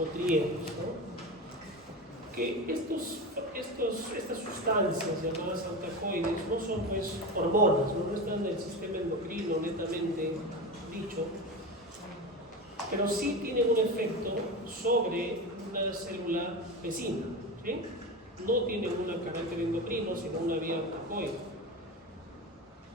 leucotrienos, ¿no? Que estas sustancias llamadas antacoides no son pues hormonas, no están en el sistema endocrino netamente dicho, pero sí tienen un efecto sobre una célula vecina, ¿sí? No tienen un carácter endocrino, sino una vía antacoide.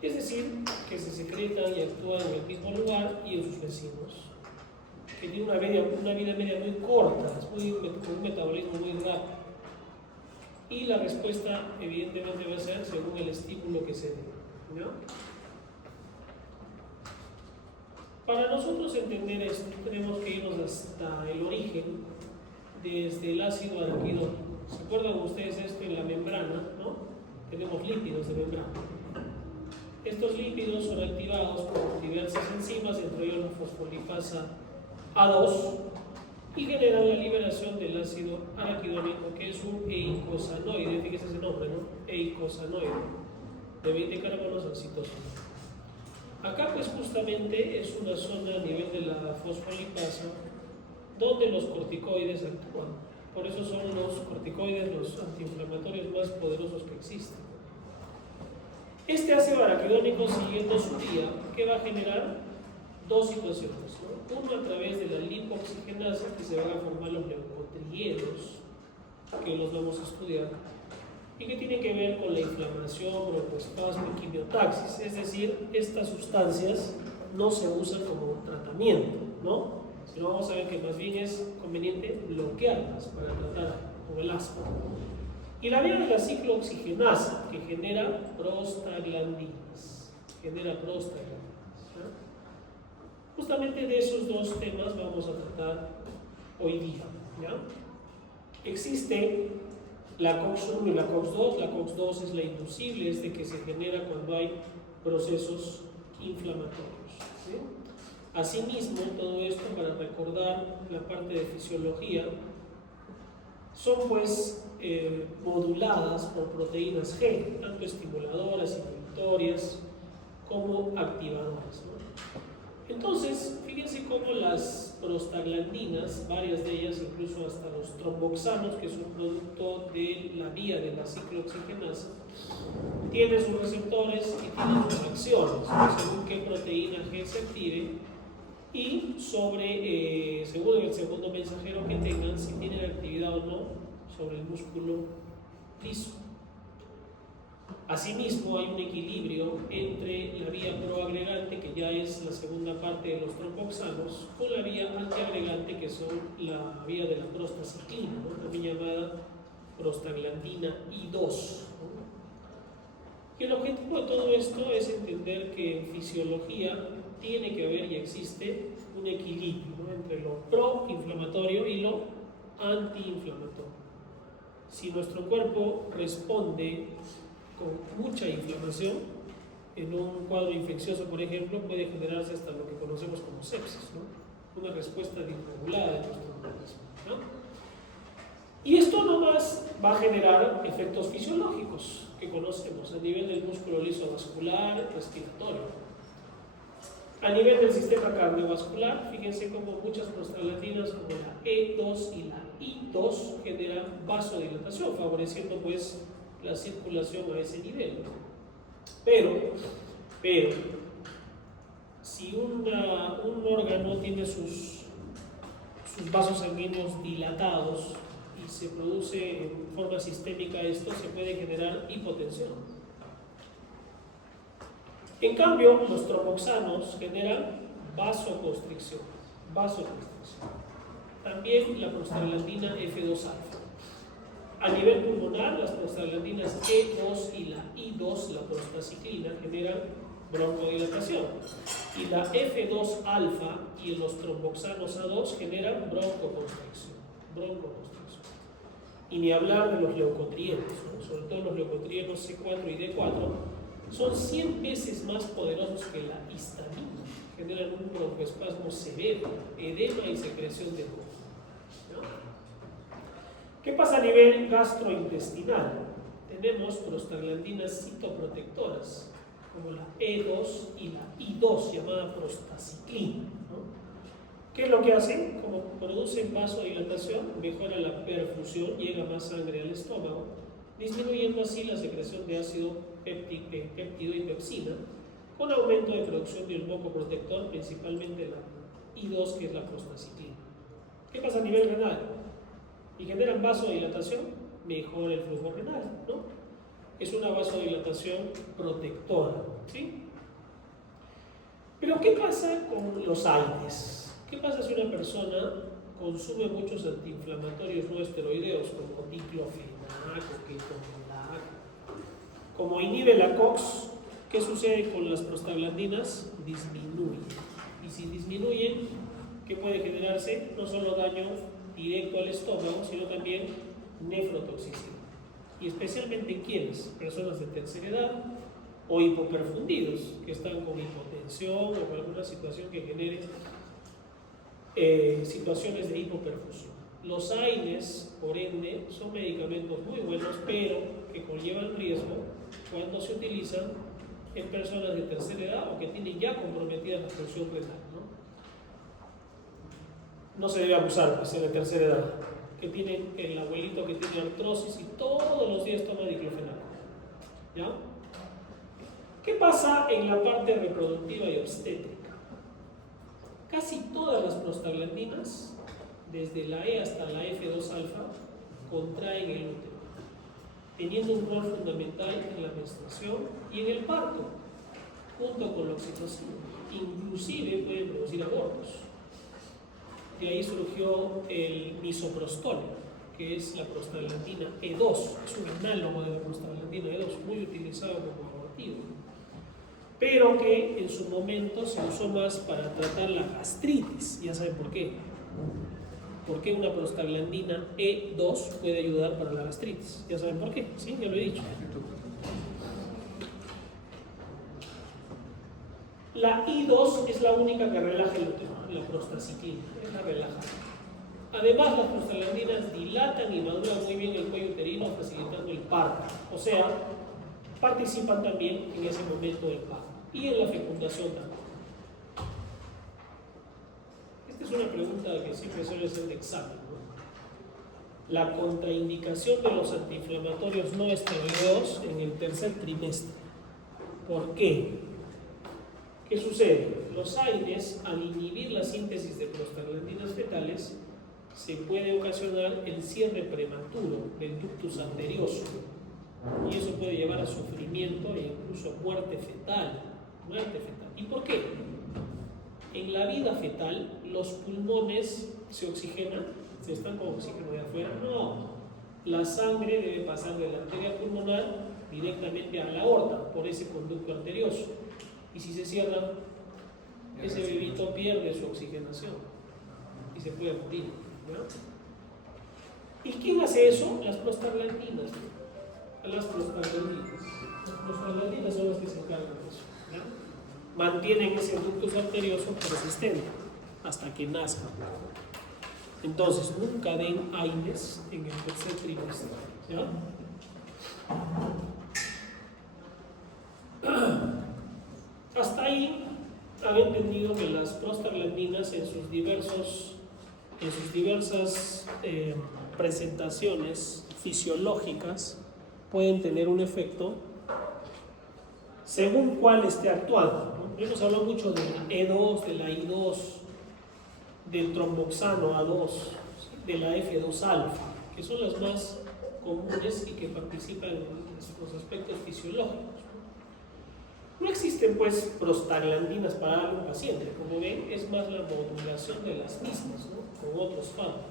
Es decir, que se secretan y actúan en el mismo lugar y en sus vecinos, que tienen una vida media muy corta, con un metabolismo muy rápido. Y la respuesta, evidentemente, va a ser según el estímulo que se dé, ¿no? Para nosotros entender esto, tenemos que irnos hasta el origen, desde el ácido araquidónico. ¿Se acuerdan ustedes esto en la membrana, no? Tenemos lípidos de membrana. Estos lípidos son activados por diversas enzimas, entre ellos la fosfolipasa A2, y generan la liberación del ácido araquidónico, que es un eicosanoide. Fíjense ese nombre, ¿no? Eicosanoide, de 20 carbonos al citosina. Acá pues justamente es una zona a nivel de la fosfolipasa donde los corticoides actúan. Por eso son los corticoides los antiinflamatorios más poderosos que existen. Este ácido araquidónico, siguiendo su vía, que va a generar dos situaciones, ¿no? Uno a través de la lipoxigenasa, que se van a formar los leucotrienos, que los vamos a estudiar, y que tiene que ver con la inflamación, broncoespasmo y quimiotaxis. Es decir, estas sustancias no se usan como tratamiento, ¿no? Sino vamos a ver que más bien es conveniente bloquearlas para tratar con el asma. Y la vía de la ciclooxigenasa, que genera prostaglandinas. Justamente de esos dos temas vamos a tratar hoy día, ¿ya? Existe la COX-1 y la COX-2. La COX-2 es la inducible, es de que se genera cuando hay procesos inflamatorios, ¿sí? Asimismo, todo esto, para recordar la parte de fisiología, son pues moduladas por proteínas G, tanto estimuladoras, inhibitorias como activadoras, ¿no? Entonces, fíjense cómo las prostaglandinas, varias de ellas, incluso hasta los tromboxanos, que es un producto de la vía de la ciclooxigenasa, tienen sus receptores y tienen sus acciones, según qué proteína G se active y sobre, según el segundo mensajero que tengan, si tienen actividad o no sobre el músculo liso. Asimismo, hay un equilibrio entre la vía proagregante, que ya es la segunda parte de los tromboxanos, con la vía antiagregante, que son la vía de la prostaciclina, ¿no? También llamada prostaglandina I2, ¿no? Y el objetivo de todo esto es entender que en fisiología tiene que haber y existe un equilibrio, ¿no? Entre lo proinflamatorio y lo antiinflamatorio. Si nuestro cuerpo responde con mucha inflamación, en un cuadro infeccioso, por ejemplo, puede generarse hasta lo que conocemos como sepsis, ¿no? Una respuesta disregulada de nuestro organismo, ¿no? Y esto no más va a generar efectos fisiológicos que conocemos a nivel del músculo liso vascular, respiratorio. A nivel del sistema cardiovascular, fíjense cómo muchas prostaglandinas como la E2 y la I2 generan vasodilatación, favoreciendo pues la circulación a ese nivel. Pero si un órgano tiene sus vasos sanguíneos dilatados y se produce en forma sistémica esto, se puede generar hipotensión. En cambio, los tromboxanos generan vasoconstricción. También la prostaglandina F2-alfa. A nivel pulmonar, las prostaglandinas E2 y la I2, la prostaciclina, generan broncodilatación. Y la F2-alfa y los tromboxanos A2 generan broncoconstricción. Y ni hablar de los leucotrienos, ¿no? Sobre todo los leucotrienos C4 y D4, son 100 veces más poderosos que la histamina. Generan un broncoespasmo severo, edema y secreción de moco, ¿no? ¿Qué pasa a nivel gastrointestinal? Tenemos prostaglandinas citoprotectoras, como la E2 y la I2, llamada prostaciclina, ¿no? ¿Qué es lo que hacen? Como producen vasodilatación, mejora la perfusión, llega más sangre al estómago, disminuyendo así la secreción de ácido péptido y pepsina, con aumento de producción de un moco protector, principalmente la I2, que es la prostaciclina. ¿Qué pasa a nivel renal? Y generan vasodilatación, mejora el flujo renal, ¿no? Es una vasodilatación protectora, ¿sí? Pero ¿qué pasa con los AINES? ¿Qué pasa si una persona consume muchos antiinflamatorios no esteroideos como diclofenac o ketorolac? Como inhibe la COX, ¿qué sucede con las prostaglandinas? Disminuyen. Y si disminuyen, ¿qué puede generarse? No solo daño directo al estómago, sino también nefrotoxicidad. Y especialmente en quienes, personas de tercera edad o hipoperfundidos, que están con hipotensión o con alguna situación que genere situaciones de hipoperfusión. Los AINES, por ende, son medicamentos muy buenos, pero que conllevan riesgo cuando se utilizan en personas de tercera edad o que tienen ya comprometida la función renal, ¿no? No se debe abusar, pues, de la tercera edad, que tiene el abuelito que tiene artrosis y todos los días toma diclofenac, ¿ya? ¿Qué pasa en la parte reproductiva y obstétrica? Casi todas las prostaglandinas, desde la E hasta la F2-alfa, contraen el útero, teniendo un rol fundamental en la menstruación y en el parto, junto con la oxitocina. Inclusive pueden producir abortos. De ahí surgió el misoprostol, que es la prostaglandina E2, es un análogo de la prostaglandina E2, muy utilizado como abortivo, pero que en su momento se usó más para tratar la gastritis. Ya saben por qué. ¿Por qué una prostaglandina E2 puede ayudar para la gastritis? Ya saben por qué, ¿sí? Ya lo he dicho. La I2 es la única que relaja el útero, la prostaciclina, es la relaja. Además, las prostaglandinas dilatan y maduran muy bien el cuello uterino, facilitando el parto. O sea, participan también en ese momento del parto y en la fecundación también. Esta es una pregunta que siempre suele ser de examen, ¿no? La contraindicación de los antiinflamatorios no esteroideos en el tercer trimestre. ¿Por qué? ¿Qué sucede? Los AINES, al inhibir la síntesis de prostaglandinas fetales, se puede ocasionar el cierre prematuro del ductus arterioso, y eso puede llevar a sufrimiento e incluso muerte fetal. ¿Y por qué? En la vida fetal, los pulmones se oxigenan, se están con oxígeno de afuera. No, la sangre debe pasar de la arteria pulmonar directamente a la aorta por ese conducto arterioso. Y si se cierra, ese bebito pierde su oxigenación y se puede morir, ¿no? ¿Y quién hace eso? Las prostaglandinas. Las prostaglandinas son las que se encargan de eso, ¿ya? Mantienen ese ductus arterioso persistente hasta que nazca. Entonces, nunca den AINES en el tercer trimestre, ¿ya? Hasta ahí han entendido que las prostaglandinas en sus diversas presentaciones fisiológicas pueden tener un efecto según cuál esté actuando, ¿no? Hemos hablado mucho de la E2, de la I2, del tromboxano A2, de la F2-alfa, que son las más comunes y que participan en los aspectos fisiológicos. No existen, pues, prostaglandinas para darle a un paciente. Como ven, es más la modulación de las mismas, ¿no? Con otros fármacos.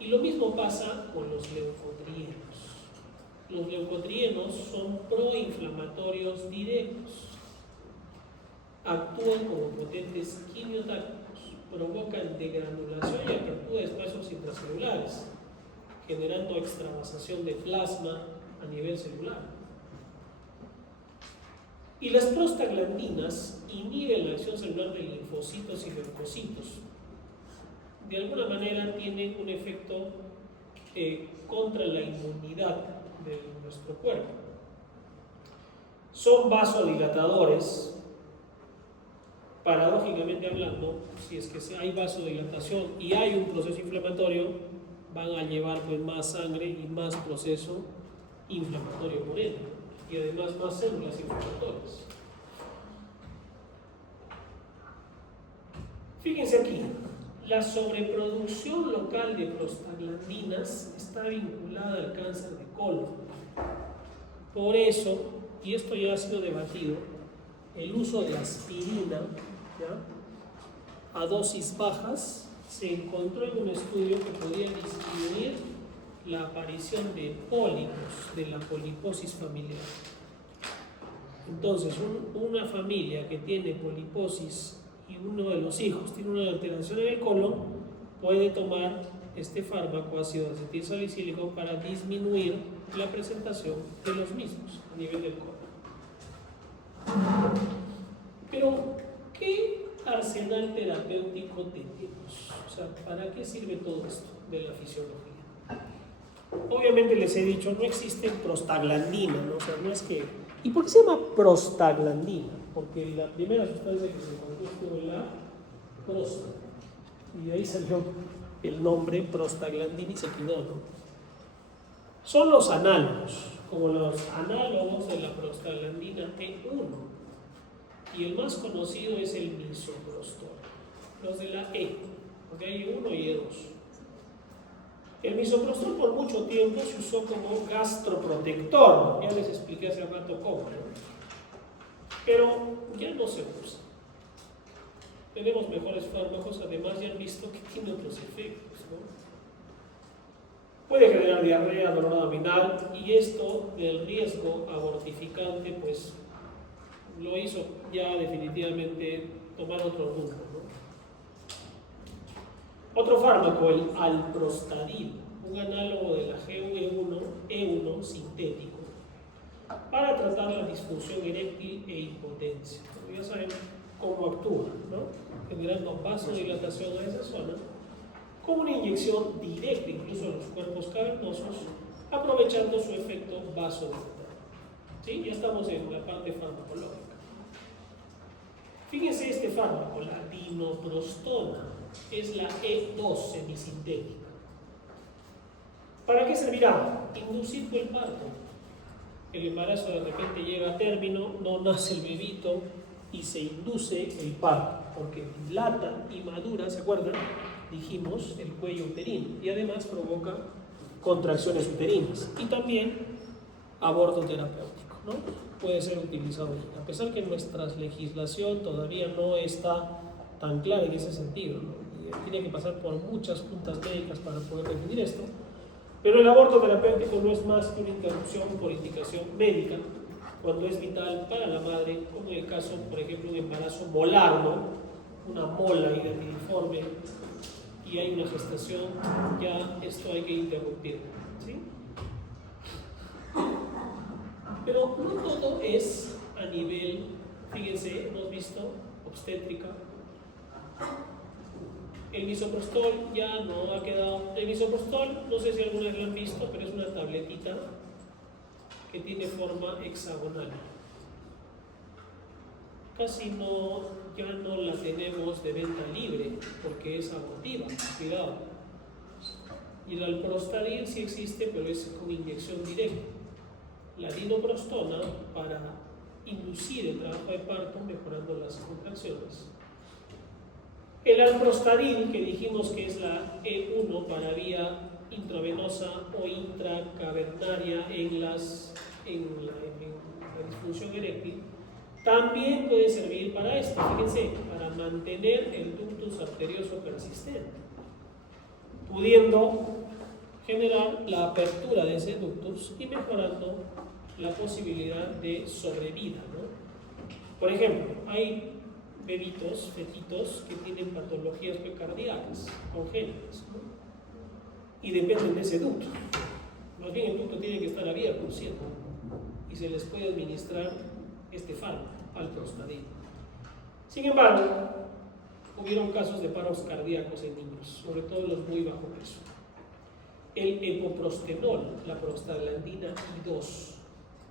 Y lo mismo pasa con los leucotrienos. Los leucotrienos son proinflamatorios directos. Actúan como potentes quimiotácticos, provocan degranulación y apertura de espacios intracelulares, generando extravasación de plasma a nivel celular. Y las prostaglandinas inhiben la acción celular de linfocitos y leucocitos. De alguna manera tienen un efecto contra la inmunidad de nuestro cuerpo. Son vasodilatadores paradójicamente hablando, si es que hay vasodilatación y hay un proceso inflamatorio, van a llevar pues más sangre y más proceso inflamatorio por él, y además más células inflamatorias. Fíjense aquí, la sobreproducción local de prostaglandinas está vinculada al cáncer de colon. Por eso, y esto ya ha sido debatido, el uso de aspirina, ¿ya?, a dosis bajas se encontró en un estudio que podía disminuir la aparición de pólipos, de la poliposis familiar. Entonces, una familia que tiene poliposis y uno de los hijos tiene una alteración en el colon, puede tomar este fármaco ácido acetilsalicílico para disminuir la presentación de los mismos a nivel del colon. Pero, ¿qué arsenal terapéutico tenemos? O sea, ¿para qué sirve todo esto de la fisiología? Obviamente les he dicho, no existe prostaglandina, ¿no? O sea, no es que... ¿Y por qué se llama prostaglandina? Porque la primera sustancia que se encontró estuvo en la próstata. Y de ahí salió el nombre prostaglandina y se quedó, ¿no? Son los análogos, como los análogos de la prostaglandina E1. Y el más conocido es el misoprostol. Los de la E, porque hay E1 y E2. El misoprostol por mucho tiempo se usó como gastroprotector, ya les expliqué hace rato cómo, ¿no? Pero ya no se usa. Tenemos mejores fármacos, además ya han visto que tiene otros efectos, ¿no? Puede generar diarrea, dolor abdominal, y esto del riesgo abortificante, pues lo hizo ya definitivamente tomar otro rumbo, ¿no? Otro fármaco, el alprostadil, un análogo de la E1 sintético, para tratar la disfunción eréctil e impotencia. Como ya saben cómo actúa, ¿no? Generando vasodilatación a esa zona, con una inyección directa incluso en los cuerpos cavernosos, aprovechando su efecto vasodilatador. ¿Sí? Ya estamos en la parte farmacológica. Fíjense este fármaco, la dinoprostona, es la E2 semisintética. ¿Para qué servirá? Inducir el parto. El embarazo de repente llega a término, no nace el bebito y se induce el parto, porque dilata y madura, ¿se acuerdan? Dijimos, el cuello uterino, y además provoca contracciones uterinas y también aborto terapéutico, ¿no? Puede ser utilizado, a pesar que nuestra legislación todavía no está tan clara en ese sentido, ¿no? Tiene que pasar por muchas juntas médicas para poder definir esto, pero el aborto terapéutico no es más que una interrupción por indicación médica cuando es vital para la madre, como en el caso, por ejemplo, de un embarazo molar, ¿no? Una mola hidatidiforme y hay una gestación, ya esto hay que interrumpir, ¿sí? Pero no todo es a nivel, fíjense, hemos visto, obstétrica. El misoprostol ya no ha quedado. El misoprostol, no sé si alguna vez lo han visto, pero es una tabletita que tiene forma hexagonal. Casi ya no la tenemos de venta libre porque es abortiva, cuidado. Y el alprostadil sí existe, pero es con inyección directa. La dinoprostona para inducir el trabajo de parto mejorando las contracciones. El alprostadil, que dijimos que es la E1 para vía intravenosa o intracavernaria en la disfunción eréctil, también puede servir para esto, fíjense, para mantener el ductus arterioso persistente, pudiendo generar la apertura de ese ductus y mejorando la posibilidad de sobrevida, ¿no? Por ejemplo, hay fetitos que tienen patologías cardíacas congénitas, ¿no? Y dependen de ese ducto. Más bien el ducto tiene que estar abierto, ¿cierto? Y se les puede administrar este fármaco, alprostadil. Sin embargo, hubieron casos de paros cardíacos en niños, sobre todo los muy bajo peso. El epoprostenol, la prostaglandina I2,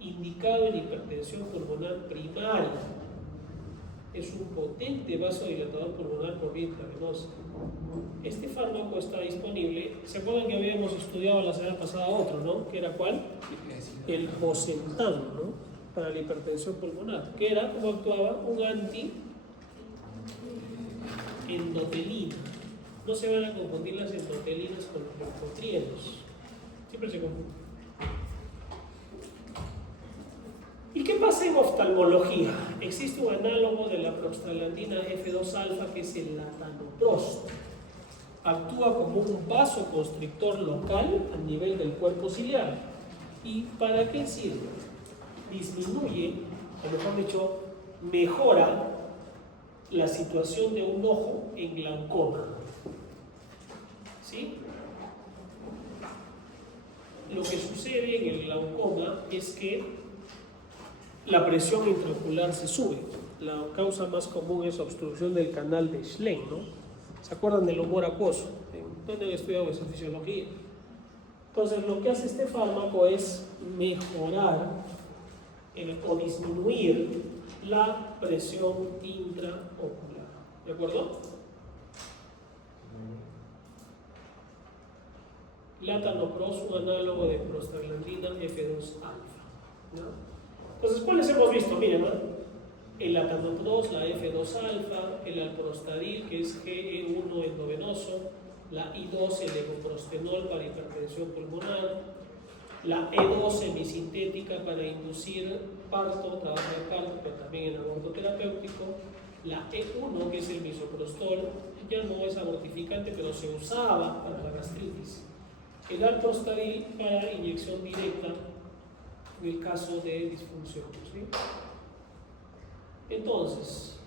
indicado en hipertensión pulmonar primaria, es un potente vasodilatador pulmonar por vía intravenosa. Este fármaco está disponible. ¿Se acuerdan que habíamos estudiado la semana pasada otro, ¿no? ¿Que era cuál? El Bosentan, ¿no? Para la hipertensión pulmonar. Que era como actuaba un anti-endotelina. No se van a confundir las endotelinas con los leucotrienos. Siempre se confunden. ¿Y qué pasa en oftalmología? Existe un análogo de la prostaglandina F2-alfa que es el latanoprost. Actúa como un vasoconstrictor local a nivel del cuerpo ciliar. ¿Y para qué sirve? Disminuye, o mejor dicho, mejora la situación de un ojo en glaucoma. ¿Sí? Lo que sucede en el glaucoma es que la presión intraocular se sube. La causa más común es obstrucción del canal de Schlenk, ¿no? ¿Se acuerdan del humor acuoso? ¿Dónde han estudiado eso? Fisiología. Entonces, lo que hace este fármaco es mejorar o disminuir la presión intraocular. ¿De acuerdo? Latanoprost, un análogo de prostaglandina F2-alfa, ¿no? Entonces, ¿cuáles hemos visto? Miren, ¿no? El latanoprost, la F2-alfa, el alprostadil, que es GE1 endovenoso, la I2, el levoprostenol para hipertensión pulmonar, la E2 semisintética para inducir parto, trabajo de parto, pero también en aborto terapéutico, la E1, que es el misoprostol, ya no es abortificante, pero se usaba para la gastritis. El alprostadil para inyección directa en el caso de disfunción, ¿sí? Entonces,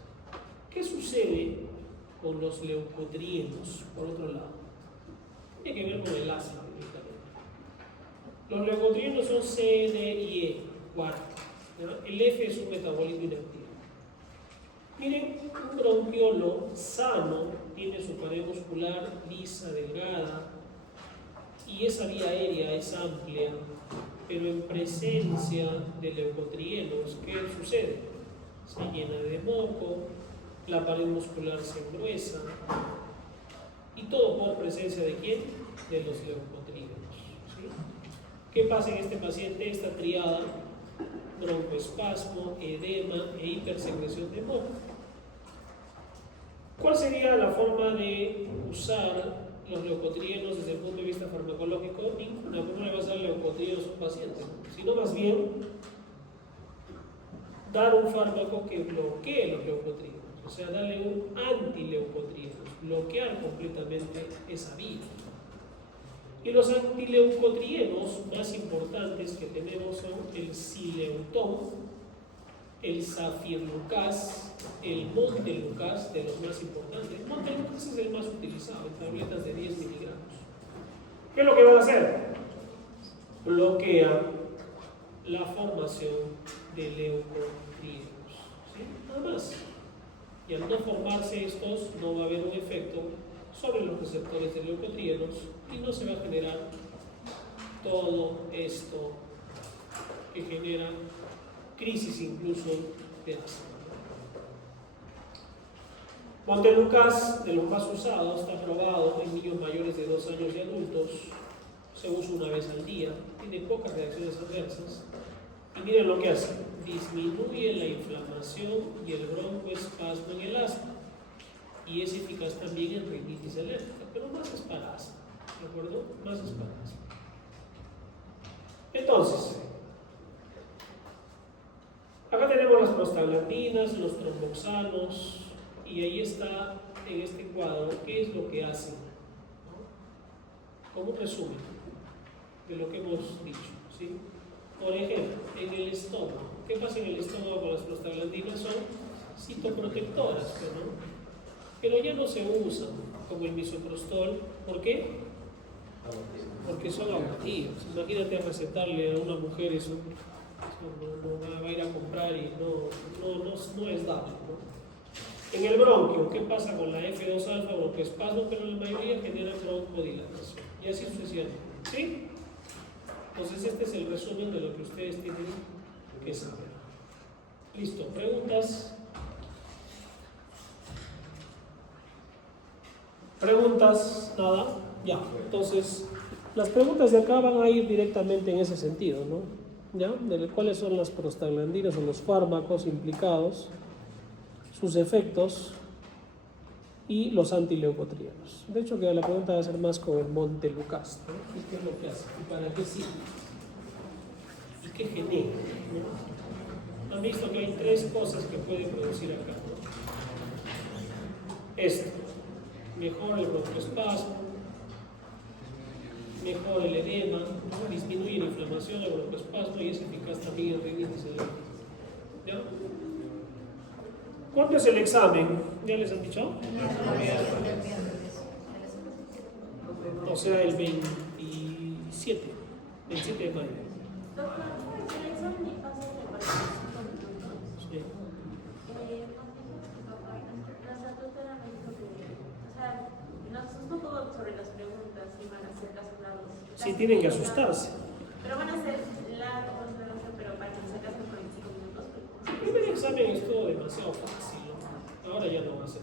¿qué sucede con los leucotrienos, por otro lado? Tiene que ver con el asma. Los leucotrienos son C, D y E, 4. El F es un metabolito inactivo. Miren, un bronquiolo sano tiene su pared muscular lisa, delgada, y esa vía aérea es amplia, pero en presencia de leucotrienos, ¿qué sucede? Se llena de moco, la pared muscular se engruesa, y todo por presencia ¿de quién? De los leucotrienos, ¿sí? ¿Qué pasa en este paciente? Esta triada: broncoespasmo, edema e hipersecreción de moco. ¿Cuál sería la forma de usar los leucotrienos desde el punto de vista farmacológico? Ninguna. ¿Cómo le vas a dar leucotrienos a un paciente? Sino más bien dar un fármaco que bloquee los leucotrienos, o sea, darle un antileucotrienos, bloquear completamente esa vía. Y los antileucotrienos más importantes que tenemos son el Sileutón, el Zafirlucas, el Montelukast, de los más importantes. El Montelukast es el más utilizado, en tabletas de 10 miligramos. ¿Qué es lo que van a hacer? Bloquean la formación de leucotrienos, ¿sí? Nada más. Y al no formarse estos, no va a haber un efecto sobre los receptores de leucotrienos y no se va a generar todo esto que genera crisis incluso de asma. Montelukast, de los más usados, está aprobado en niños mayores de 2 años y adultos. Se usa una vez al día, tiene pocas reacciones adversas. Y miren lo que hace: disminuye la inflamación y el broncoespasmo en el asma. Y es eficaz también en rinitis alérgica, pero más es para asma, ¿de acuerdo? Más es para asma. Entonces, acá tenemos las prostaglandinas, los tromboxanos, y ahí está en este cuadro qué es lo que hacen, ¿no? Como un resumen de lo que hemos dicho, ¿sí? Por ejemplo, en el estómago, ¿qué pasa en el estómago con las prostaglandinas? Son citoprotectoras, pero ya no se usan como el misoprostol. ¿Por qué? Porque son abortivos. Imagínate recetarle a una mujer eso, no va a ir a comprar y no es dable, ¿no? En el bronquio, ¿qué pasa con la F2-alfa? Broncoespasmo, pero la mayoría genera broncodilatación. Y así sucesivamente, ¿sí? Entonces este es el resumen de lo que ustedes tienen que saber. Listo, ¿preguntas? ¿Preguntas? Nada. Ya. Entonces, las preguntas de acá van a ir directamente en ese sentido, ¿no? ¿Ya? De cuáles son las prostaglandinas o los fármacos implicados, sus efectos y los antileucotrienos. De hecho, que la pregunta va a ser más con el Montelukast, ¿no? ¿Qué es lo que hace? ¿Y para qué sirve? ¿Y qué genera? ¿No? Han visto que hay tres cosas que puede producir acá, ¿no? Esto, mejora el broncoespasmo, mejora el edema, ¿no? Disminuye la inflamación, el broncoespasmo y es eficaz también en rinitis alérgica. ¿Ya? ¿Cuándo es el examen? ¿Ya les han dicho? O sea, el 27 de mayo. Sí. Sí, tienen que asustarse. Pero van a ser largos, pero para que se acasen por 25 minutos. El primer examen estuvo demasiado fácil, ¿no? Ahora ya no va a ser